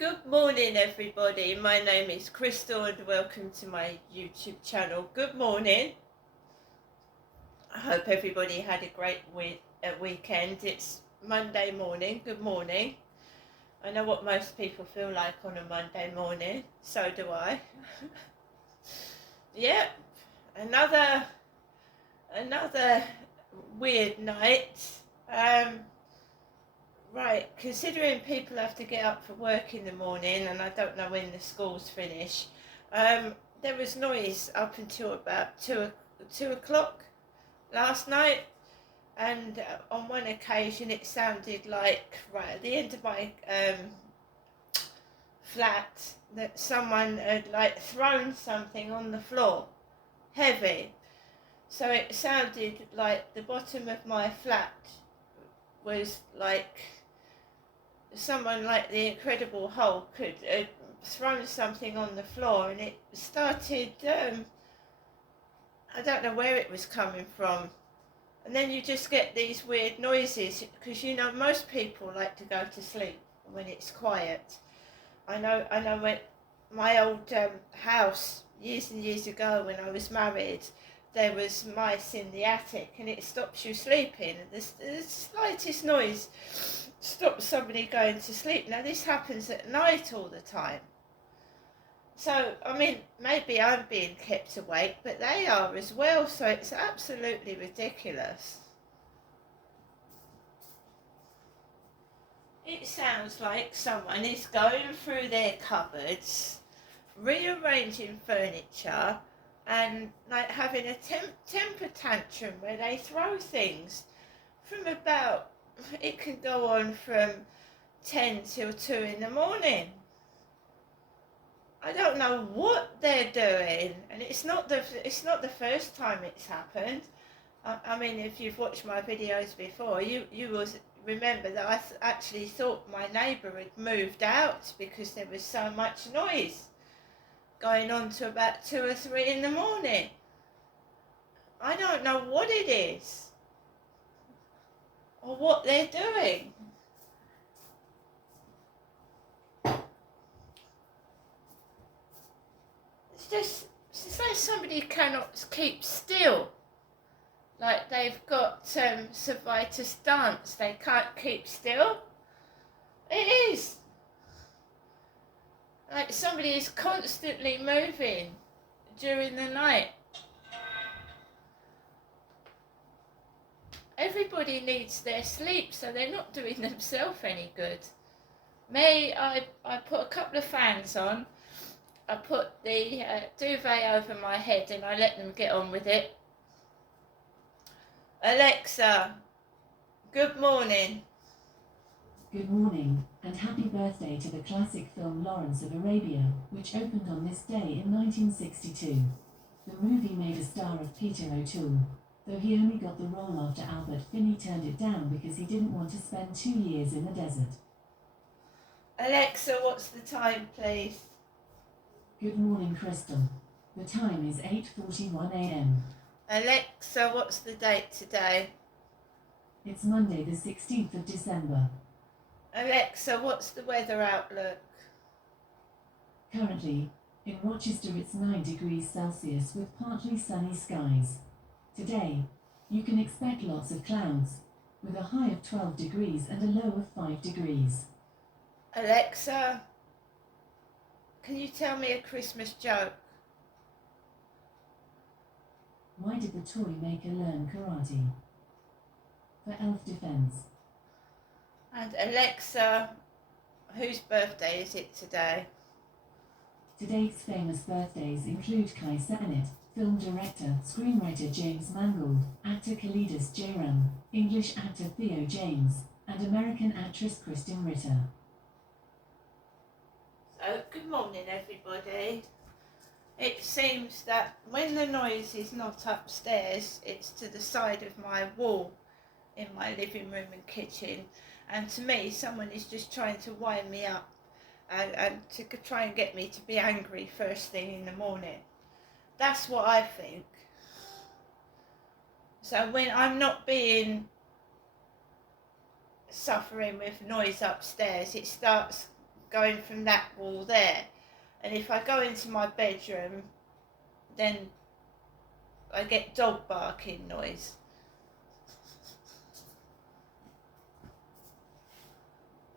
Good morning, everybody. My name is Crystal, and welcome to my YouTube channel. Good morning. I hope everybody had a great weekend. It's Monday morning. Good morning. I know what most people feel like on a Monday morning. So do I. Yep. Another weird night. Right, considering people have to get up for work in the morning, and I don't know when the schools finish, there was noise up until about 2 o'clock last night, and on one occasion it sounded like right at the end of my flat that someone had like thrown something on the floor, heavy. So it sounded like the bottom of my flat was like someone like the Incredible Hulk had thrown something on the floor, and it started, I don't know where it was coming from. And then you just get these weird noises, because you know most people like to go to sleep when it's quiet. I know when my old house, years and years ago when I was married, there was mice in the attic, and it stops you sleeping. The slightest noise stops somebody going to sleep. Now this happens at night all the time. So, I mean, maybe I'm being kept awake, but they are as well, so it's absolutely ridiculous. It sounds like someone is going through their cupboards, rearranging furniture, and like having a temper tantrum where they throw things from about, it can go on from 10 till 2 in the morning. I don't know what they're doing, and it's not the first time it's happened. I mean, if you've watched my videos before, you will remember that I actually thought my neighbour had moved out because there was so much noise going on to about 2 or 3 in the morning. I don't know what it is or what they're doing. It's like somebody cannot keep still. Like they've got cervitis dance, they can't keep still. It is. Like somebody is constantly moving during the night. Everybody needs their sleep, so they're not doing themselves any good. Me, I put a couple of fans on. I put the duvet over my head and I let them get on with it. Alexa, good morning. Good morning, and happy birthday to the classic film Lawrence of Arabia, which opened on this day in 1962. The movie made a star of Peter O'Toole, though he only got the role after Albert Finney turned it down because he didn't want to spend 2 years in the desert. Alexa, what's the time, please? Good morning, Crystal. The time is 8:41 a.m. Alexa, what's the date today? It's Monday the 16th of December. Alexa, what's the weather outlook? Currently, in Rochester it's 9 degrees Celsius with partly sunny skies. Today, you can expect lots of clouds, with a high of 12 degrees and a low of 5 degrees. Alexa, can you tell me a Christmas joke? Why did the toy maker learn karate? For self-defense. And Alexa, whose birthday is it today? Today's famous birthdays include Kai Cenat, film director, screenwriter James Mangold, actor Kalidas Jayram, English actor Theo James, and American actress Kristen Ritter. So, good morning, everybody. It seems that when the noise is not upstairs, it's to the side of my wall in my living room and kitchen. And to me, someone is just trying to wind me up and to try and get me to be angry first thing in the morning. That's what I think. So when I'm not suffering with noise upstairs, it starts going from that wall there. And if I go into my bedroom, then I get dog barking noise.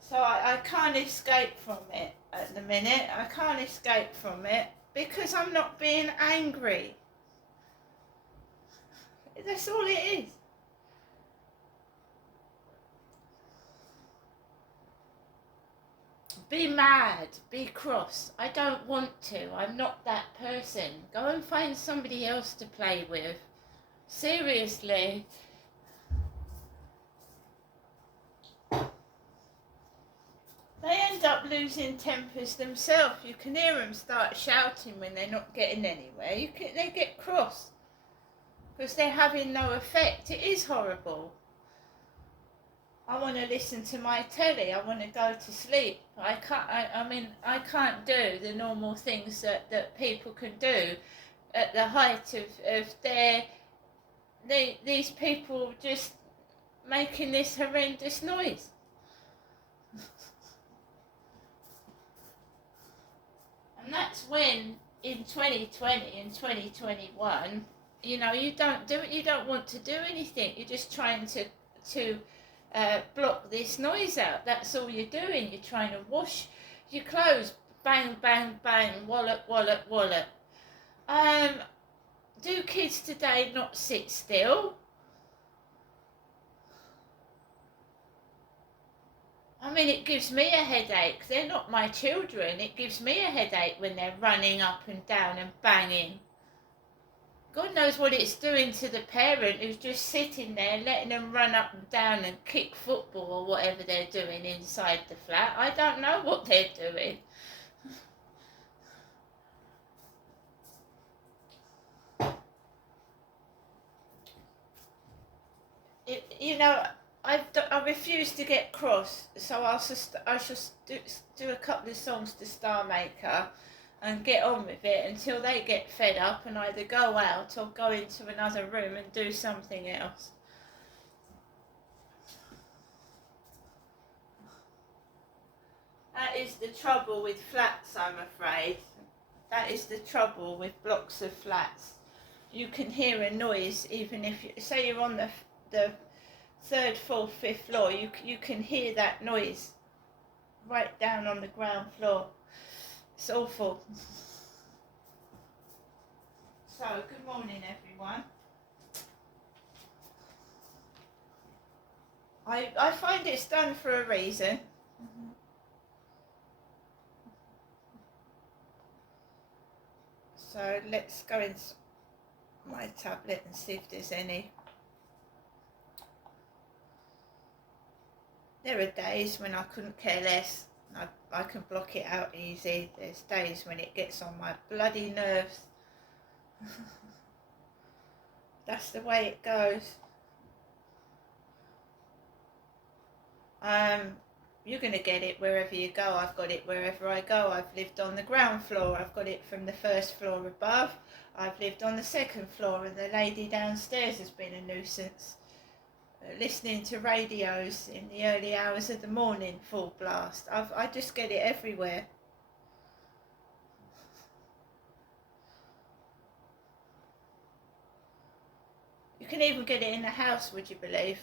So I can't escape from it at the minute. I can't escape from it because I'm not being angry. That's all it is. Be mad, be cross. I don't want to. I'm not that person. Go and find somebody else to play with. Seriously. They end up losing tempers themselves. You can hear them start shouting when they're not getting anywhere. They get cross because they're having no effect. It is horrible. I want to listen to my telly. I want to go to sleep. I can't. I can't do the normal things that people can do at the height of these people just making this horrendous noise. And that's when, in 2020 and 2021, you don't want to do anything. You're just trying to block this noise out. That's all you're doing. You're trying to wash your clothes. Bang, bang, bang. Wallop, wallop, wallop. Do kids today not sit still? I mean, it gives me a headache. They're not my children. It gives me a headache when they're running up and down and banging. God knows what it's doing to the parent who's just sitting there letting them run up and down and kick football or whatever they're doing inside the flat. I don't know what they're doing. I refuse to get cross, so I shall do a couple of songs to Star Maker and get on with it until they get fed up and either go out or go into another room and do something else. That is the trouble with flats, I'm afraid. That is the trouble with blocks of flats. You can hear a noise even if say you're on the third, fourth, fifth floor. You can hear that noise right down on the ground floor. It's awful. So, good morning, everyone. I find it's done for a reason. So let's go into my tablet and see if there's any. There are days when I couldn't care less. I can block it out easy. There's days when it gets on my bloody nerves. That's the way it goes. You're going to get it wherever you go. I've got it wherever I go. I've lived on the ground floor. I've got it from the first floor above. I've lived on the second floor, and the lady downstairs has been a nuisance. Listening to radios in the early hours of the morning, full blast. I just get it everywhere. You can even get it in the house, would you believe?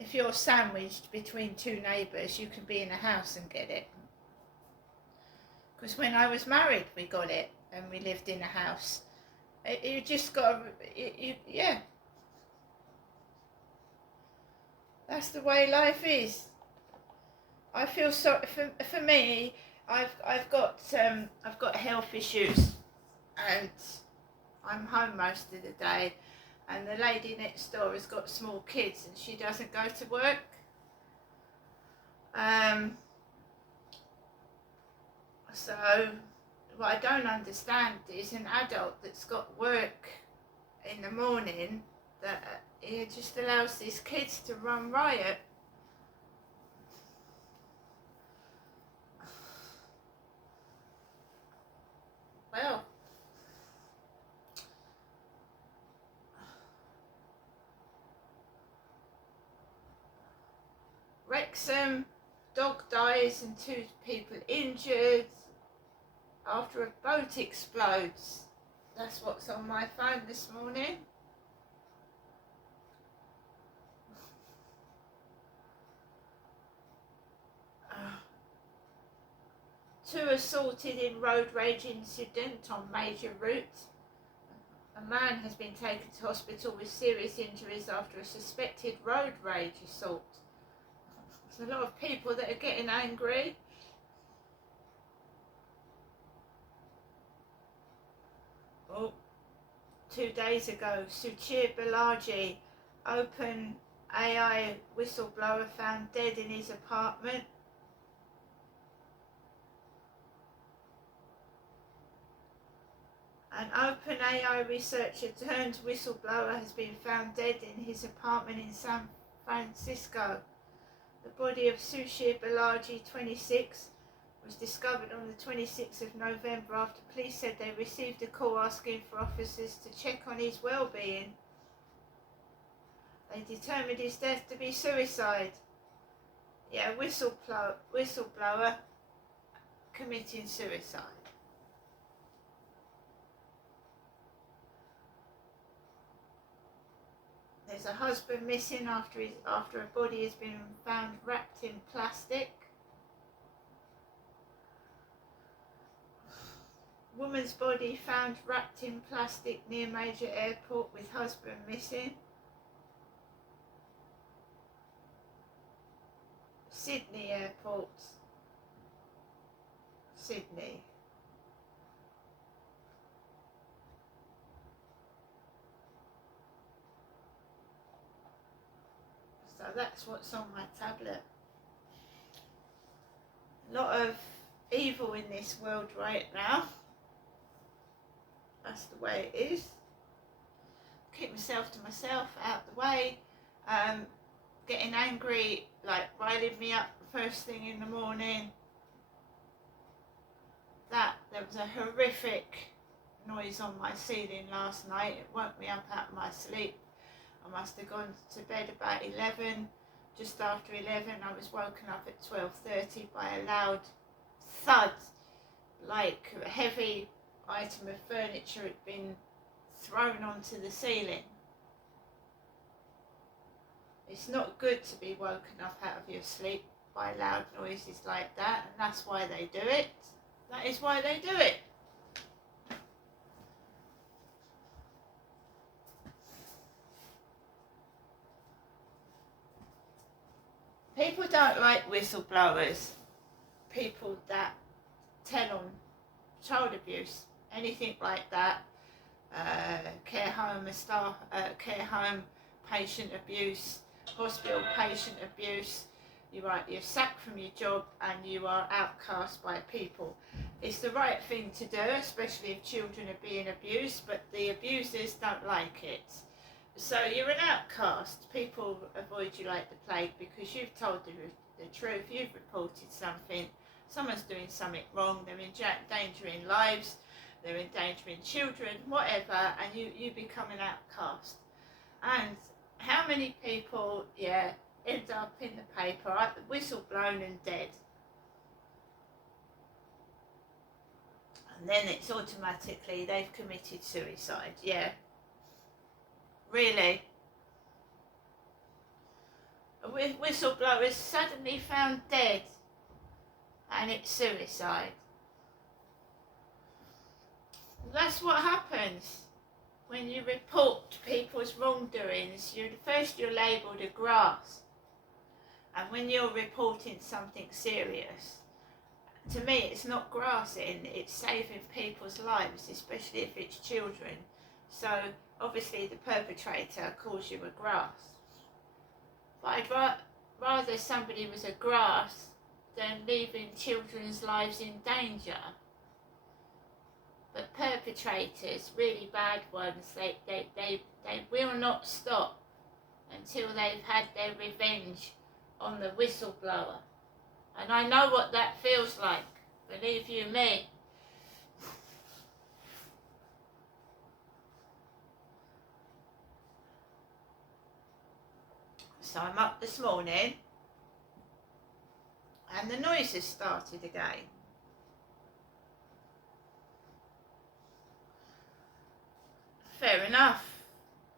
If you're sandwiched between two neighbours, you can be in a house and get it. Because when I was married, we got it, and we lived in a house. You just got to, yeah. That's the way life is. I feel sorry for me. I've got health issues, and I'm home most of the day. And the lady next door has got small kids, and she doesn't go to work. So what I don't understand is an adult that's got work in the morning that he just allows these kids to run riot. Well, dog dies and 2 people injured after a boat explodes. That's what's on my phone this morning. Two assaulted in road rage incident on major route. A man has been taken to hospital with serious injuries after a suspected road rage assault. There's a lot of people that are getting angry. Oh, 2 days ago, Suchir Balaji, OpenAI whistleblower, found dead in his apartment. An OpenAI researcher turned whistleblower has been found dead in his apartment in San Francisco. The body of Suchir Balaji, 26, was discovered on the 26th of November after police said they received a call asking for officers to check on his well-being. They determined his death to be suicide. Yeah, whistleblower committing suicide. There's a husband missing after a body has been found wrapped in plastic. Woman's body found wrapped in plastic near major airport with husband missing. Sydney airport. Sydney. So that's what's on my tablet. A lot of evil in this world right now. That's the way it is. Keep myself to myself, out the way. Getting angry, like riling me up first thing in the morning. There was a horrific noise on my ceiling last night. It woke me up out of my sleep. I must have gone to bed about 11. Just after 11, I was woken up at 12:30 by a loud thud, like a heavy item of furniture had been thrown onto the ceiling. It's not good to be woken up out of your sleep by loud noises like that, and that's why they do it. That is why they do it. People don't like whistleblowers, people that tell on child abuse, anything like that, care home patient abuse, hospital patient abuse. You're sacked from your job and you are outcast by people. It's the right thing to do, especially if children are being abused, but the abusers don't like it. So you're an outcast. People avoid you like the plague because you've told the truth, you've reported something, someone's doing something wrong, they're endangering lives, they're endangering children, whatever, and you become an outcast. And how many people, end up in the paper, right, whistle blown and dead? And then it's automatically they've committed suicide. Yeah. Really? A whistleblower is suddenly found dead and it's suicide. That's what happens when you report people's wrongdoings. You're labelled a grass, and when you're reporting something serious, to me it's not grassing, it's saving people's lives, especially if it's children. So obviously the perpetrator calls you a grass, but I'd rather somebody was a grass than leaving children's lives in danger. But perpetrators, really bad ones, they will not stop until they've had their revenge on the whistleblower. And I know what that feels like, believe you me. So I'm up this morning and the noise has started again. Fair enough.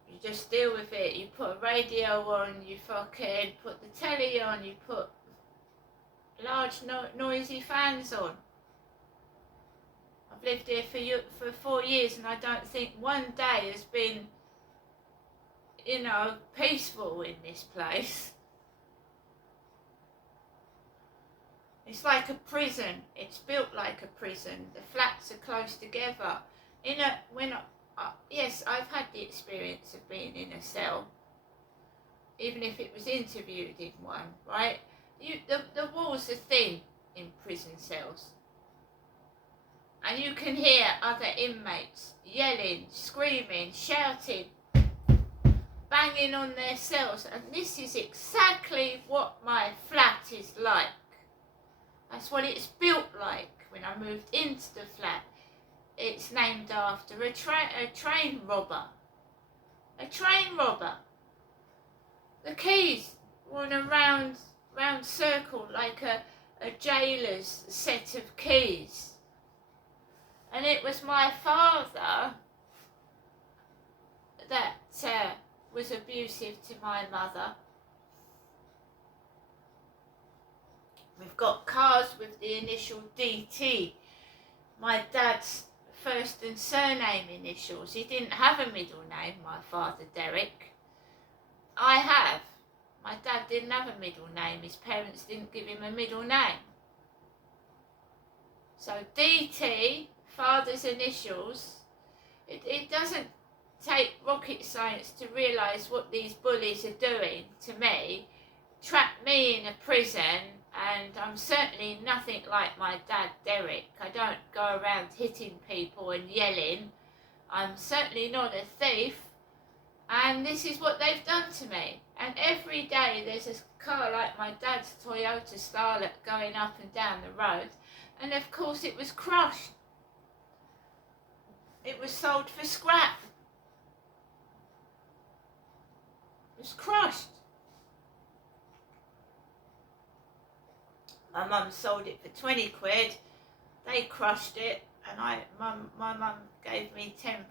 You just deal with it. You put a radio on, you fucking put the telly on, you put large noisy fans on. I've lived here for 4 years and I don't think one day has been, you know, peaceful in this place. It's like a prison. It's built like a prison. The flats are close together. Yes, I've had the experience of being in a cell, even if it was interviewed in one, right? The walls are thin in prison cells. And you can hear other inmates yelling, screaming, shouting, banging on their cells. And this is exactly what my flat is like. That's what it's built like when I moved into the flat. It's named after a train robber. A train robber. The keys were in a round circle like a jailer's set of keys. And it was my father that was abusive to my mother. We've got cars with the initial DT. My dad's first and surname initials. He didn't have a middle name, my father Derek. I have. My dad didn't have a middle name. His parents didn't give him a middle name. So DT, father's initials. It doesn't take rocket science to realise what these bullies are doing to me. Trap me in a prison, and I'm certainly nothing like my dad Derek. I don't go around hitting people and yelling. I'm certainly not a thief, and this is what they've done to me. And every day there's a car like my dad's Toyota Starlet going up and down the road, and of course it was crushed. It was sold for scrap. It was crushed. My mum sold it for 20 quid. They crushed it, and my mum gave me £10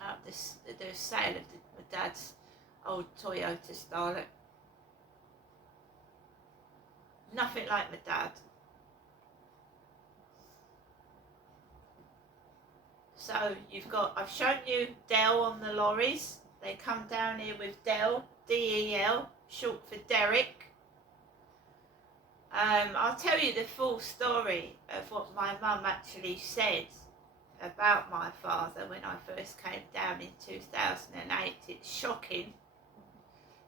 out of the sale of my dad's old Toyota Starlet. Nothing like my dad. So I've shown you Del on the lorries. They come down here with Del, D-E-L, short for Derek. I'll tell you the full story of what my mum actually said about my father when I first came down in 2008. It's shocking.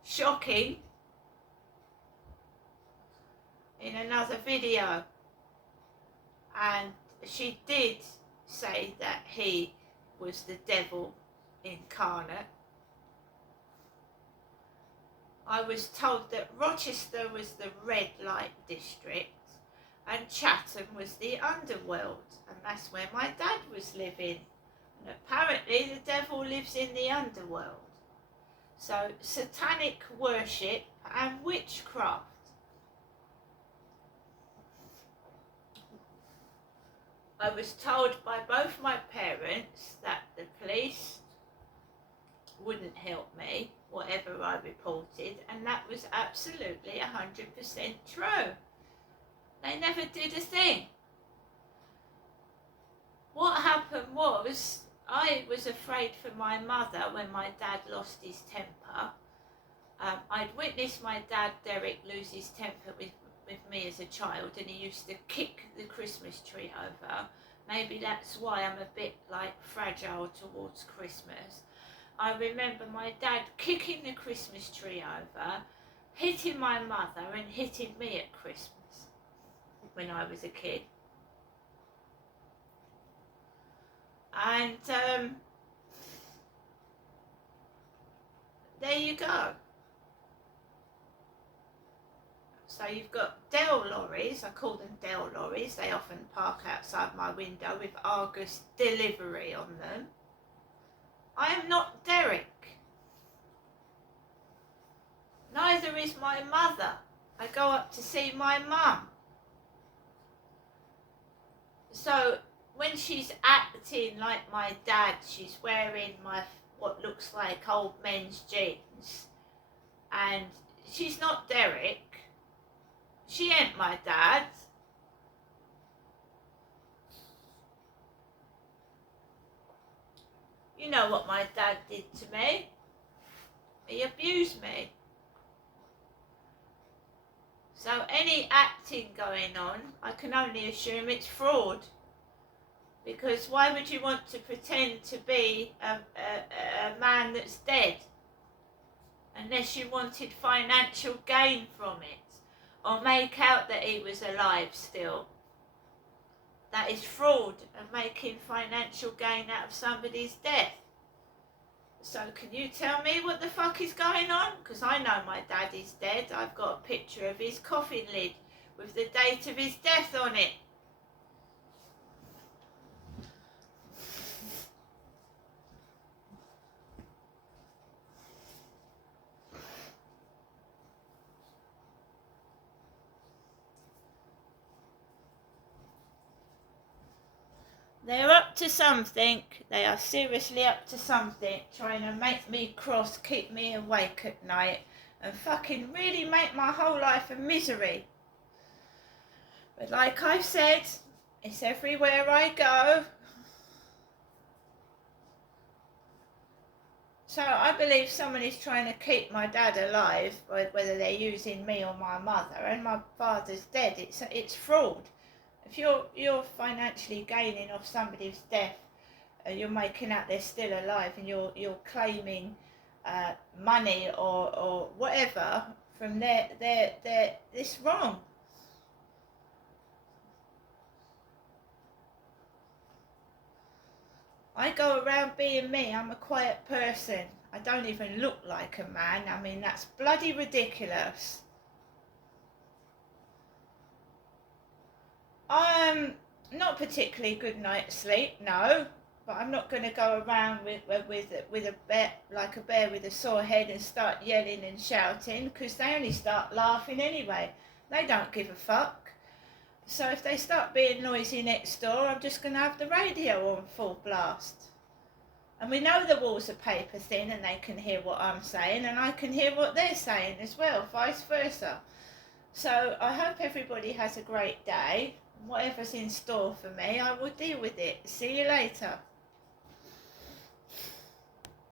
Shocking. In another video. And she did say that he was the devil incarnate. I was told that Rochester was the red light district and Chatham was the underworld, and that's where my dad was living. And apparently the devil lives in the underworld. So satanic worship and witchcraft. I was told by both my parents that the police wouldn't help me, whatever I reported, and that was absolutely 100% true. They never did a thing. What happened was, I was afraid for my mother when my dad lost his temper. I'd witnessed my dad Derek lose his temper with me as a child, and he used to kick the Christmas tree over. Maybe that's why I'm a bit like fragile towards Christmas. I remember my dad kicking the Christmas tree over, hitting my mother and hitting me at Christmas when I was a kid. And there you go. So you've got Del lorries, I call them Del lorries, they often park outside my window with Argus delivery on them. I am not Derek. Neither mother is my mother. I go up to see my mum. So when she's acting like my dad, she's wearing what looks like old men's jeans, and she's not Derek. She ain't my dad. You know what my dad did to me. He abused me. So any acting going on, I can only assume it's fraud. Because why would you want to pretend to be a man that's dead? Unless you wanted financial gain from it. Or make out that he was alive still. That is fraud and making financial gain out of somebody's death. So can you tell me what the fuck is going on? Because I know my dad is dead. I've got a picture of his coffin lid with the date of his death on it. They're up to something. They are seriously up to something, trying to make me cross, keep me awake at night, and fucking really make my whole life a misery. But like I've said, it's everywhere I go. So I believe someone is trying to keep my dad alive, whether they're using me or my mother, and my father's dead. It's fraud. If you're financially gaining off somebody's death, you're making out they're still alive, and you're claiming money or whatever from it's wrong. I go around being me. I'm a quiet person. I don't even look like a man. I mean, that's bloody ridiculous. I'm not particularly good night's sleep, no. But I'm not going to go around with a bear, like a bear with a sore head, and start yelling and shouting, because they only start laughing anyway. They don't give a fuck. So if they start being noisy next door, I'm just going to have the radio on full blast. And we know the walls are paper thin and they can hear what I'm saying, and I can hear what they're saying as well, vice versa. So I hope everybody has a great day. Whatever's in store for me, I will deal with it. See you later.